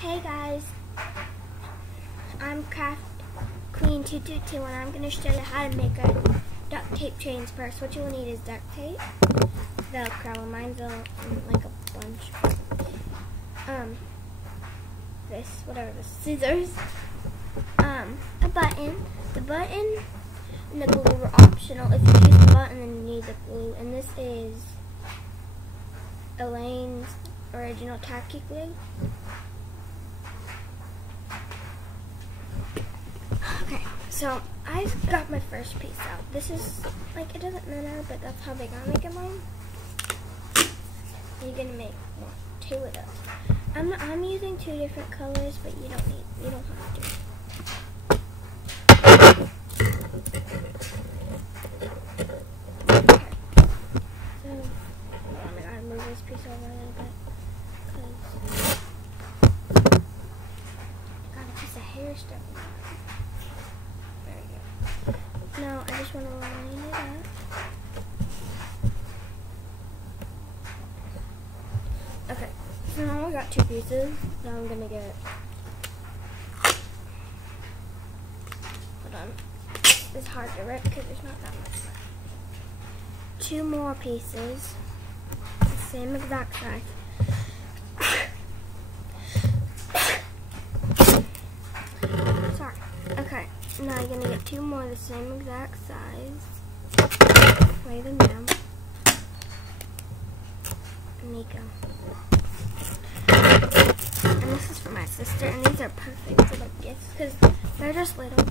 Hey guys, I'm Craft Queen 222 and I'm going to show you how to make a duct tape chains purse. What you will need is duct tape, velcro, mine's like a bunch, scissors, a button. The button and the glue are optional. If you use the button then you need the glue, and this is Elaine's original tacky glue. Okay, so I got my first piece out. This is, like, it doesn't matter, but that's how big I'm making mine. You're gonna make two of those. I'm using two different colors, but you don't have to. Okay. So, I gotta move this piece over a little bit, because I got a piece of hair stuck in it. Now I just want to line it up. Okay, so now I got two pieces. Now I'm gonna get, hold on, it's hard to rip because there's not that much left. Two more pieces, the same exact size. Sorry. Okay. Now you're going to get two more the same exact size. Lay them down. And there you go. And this is for my sister, and these are perfect for like gifts because they're just little.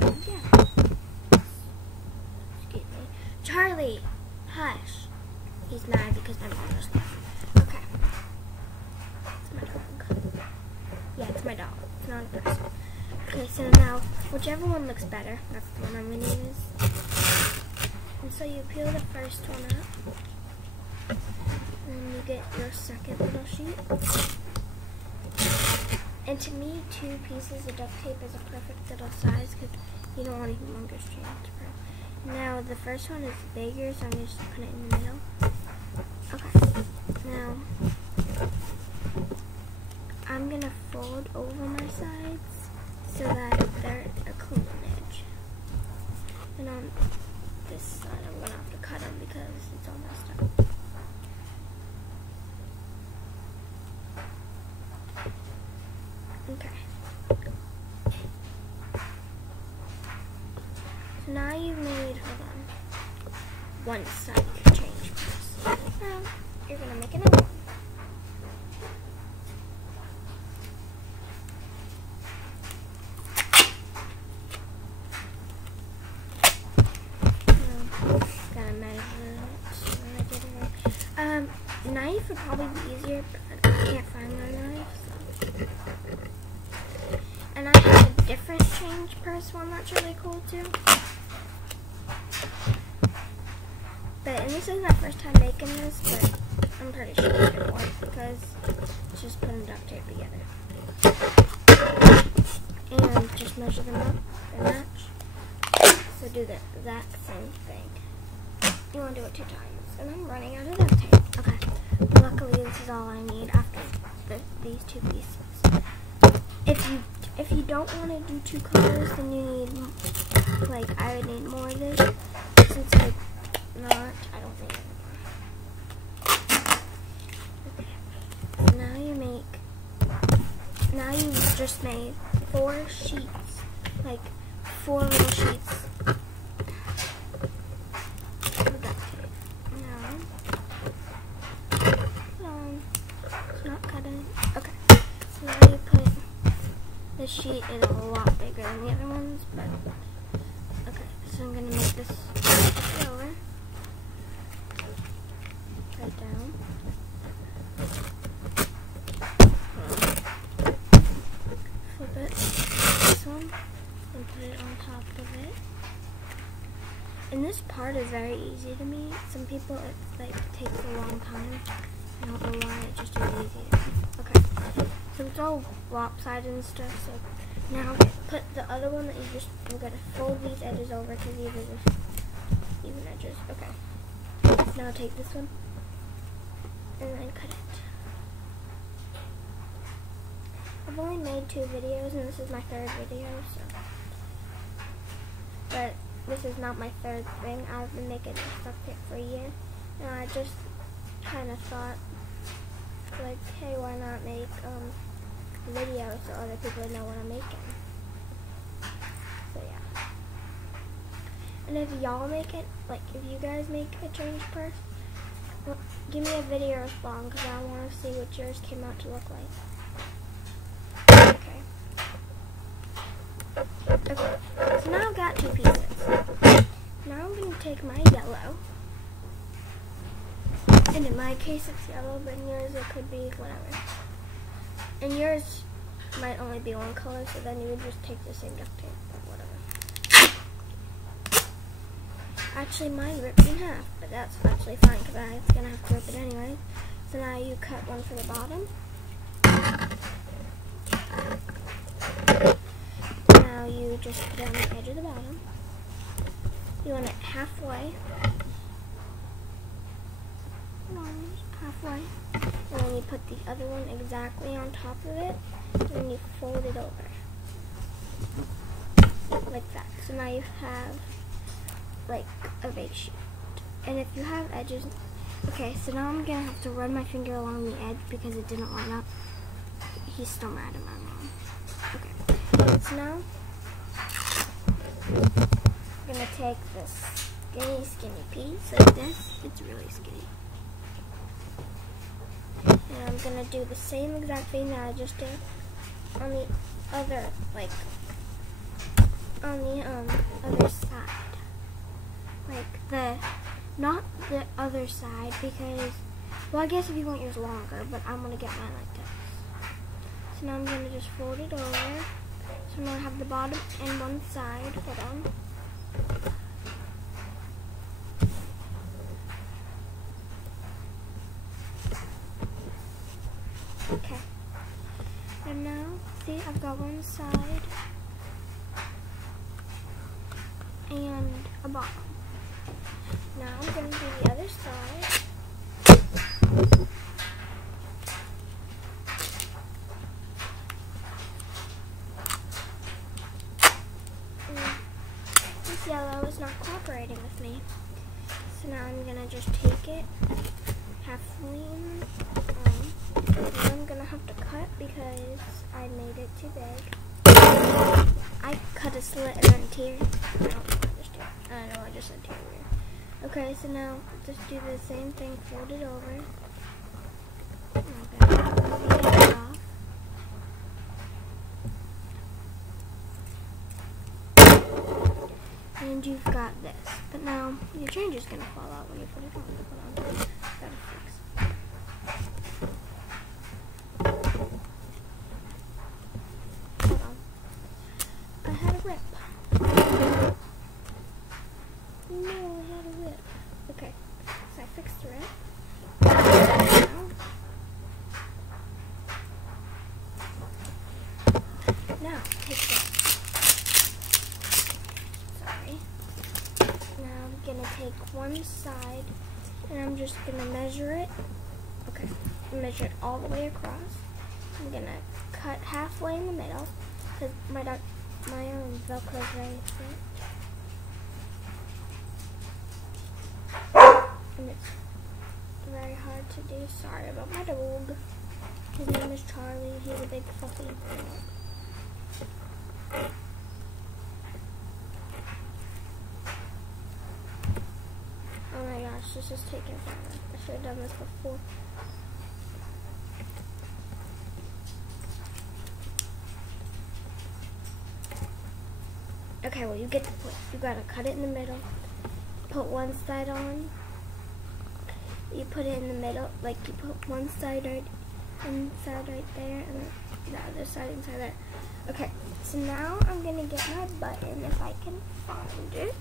Yeah. Excuse me. Charlie, hush. He's mad because my mom just left. Okay. It's my dog. Yeah, it's my dog. It's not a person. Okay, so now, whichever one looks better, that's the one I'm going to use. And so you peel the first one up, and then you get your second little sheet. And to me, two pieces of duct tape is a perfect little size, because you don't want a humongous transfer. Now, the first one is bigger, so I'm going to just put it in the middle. Okay, now, I'm going to fold over my sides, so that they're a clean edge. And on this side, I'm going to have to cut them because it's all messed up. Okay. So now you've made, hold on, one side of your change purse. Now, you're going to make another one. Knife would probably be easier, but I can't find my knife. So. And I have a different change purse one that's really cool too. And this is my first time making this, but I'm pretty sure it's gonna work because it's just putting duct tape together. And just measure them up and match. So do the exact same thing. You want to do it 2 times. And I'm running out of duct tape. Okay. Luckily, this is all I need after these 2 pieces. If you don't want to do 2 colors, then you need, like, I would need more of this. Since I don't need it anymore. Okay. Now you just made 4 sheets, like 4 little sheets. This sheet is a lot bigger than the other ones, but okay, so I'm going to make this over, right down, flip it, this one, and put it on top of it. And this part is very easy to me. Some people, it takes a long time. I don't know why, it just is easy. Okay. So it's all lopsided and stuff, so now put the other one that we're going to fold these edges over to these are just even edges. Okay. Now take this one and then cut it. I've only made 2 videos, and this is my 3rd video, so. But this is not my 3rd thing. I've been making a duct tape for a year, and I just kind of thought, like, hey, why not make videos so other people know what I'm making? So yeah. And if y'all make it, like, if you guys make a change purse, well, give me a video response, because I want to see what yours came out to look like. Okay, so now I've got 2 pieces. Now I'm going to take my yellow, and in my case it's yellow, but in yours it could be whatever. And yours might only be one color, so then you would just take the same duct tape, or whatever. Actually, mine ripped in half, but that's actually fine, because I was going to have to rip it anyway. So now you cut one for the bottom. Now you just put it on the edge of the bottom. You want it halfway. Halfway. And then you put the other one exactly on top of it. And then you fold it over. Like that. So now you have like a base sheet. And if you have edges, okay, so now I'm gonna have to run my finger along the edge because it didn't line up. He's still mad at my mom. Okay, so now I'm gonna take this skinny piece like this. It's really skinny. And I'm gonna do the same exact thing that I just did on the other, like, on the other side. Like not the other side, because, well, I guess if you want yours longer, but I'm gonna get mine like this. So now I'm gonna just fold it over. So now I have the bottom and one side. Hold on. Okay. And now, see, I've got one side and a bottom. Now I'm going to do the other side. This yellow is not cooperating with me. So now I'm going to just take it halfway in. And I'm going to have to cut because I made it too big. I cut a slit and then tear. I know I just said tear. Okay, so now just do the same thing, fold it over. Okay, off. And you've got this. But now your change is going to fall out when you put it on. Hold on. Gotta fix. Hold on. I had a rip. No, I had a rip. Okay, so I fixed the rip. Now, take this. Sorry. Now I'm going to take one side and I'm just going to measure it. Okay, measure it all the way across. I'm going to cut halfway in the middle because my velcro is ready to fit. And it's very hard to do. Sorry about my dog. His name is Charlie. He's a big fluffy dog. Oh my gosh, this is taking forever. I should have done this before. Okay, well, you get the point. You gotta cut it in the middle. Put one side on. You put it in the middle, like you put one side right inside right there, and the other side inside there. Okay, so now I'm gonna get my button if I can find it.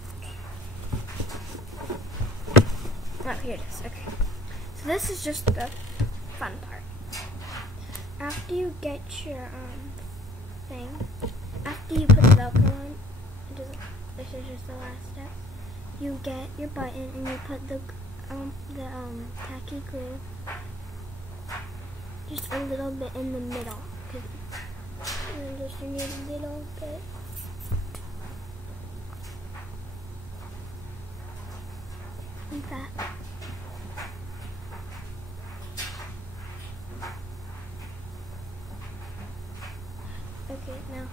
Oh, here it is. Okay, so this is just the fun part. After you get your thing, after you put the Velcro on, this is just the last step. You get your button and you put the tacky glue just a little bit in the middle, And then just need a little bit. Like that. Okay, now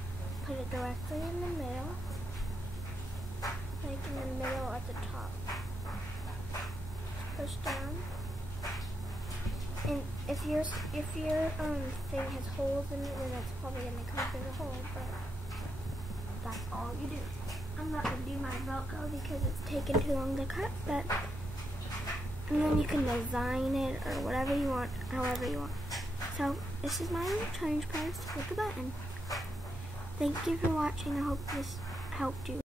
put it directly in the middle. Like in the middle at the top. Push down. And if your thing has holes in it, then it's probably gonna come through the hole, but that's all you do. I'm not gonna do my velcro because it's taken too long to cut, but and then you can design it or whatever you want, however you want. So this is my little challenge purse with the button. Thank you for watching. I hope this helped you.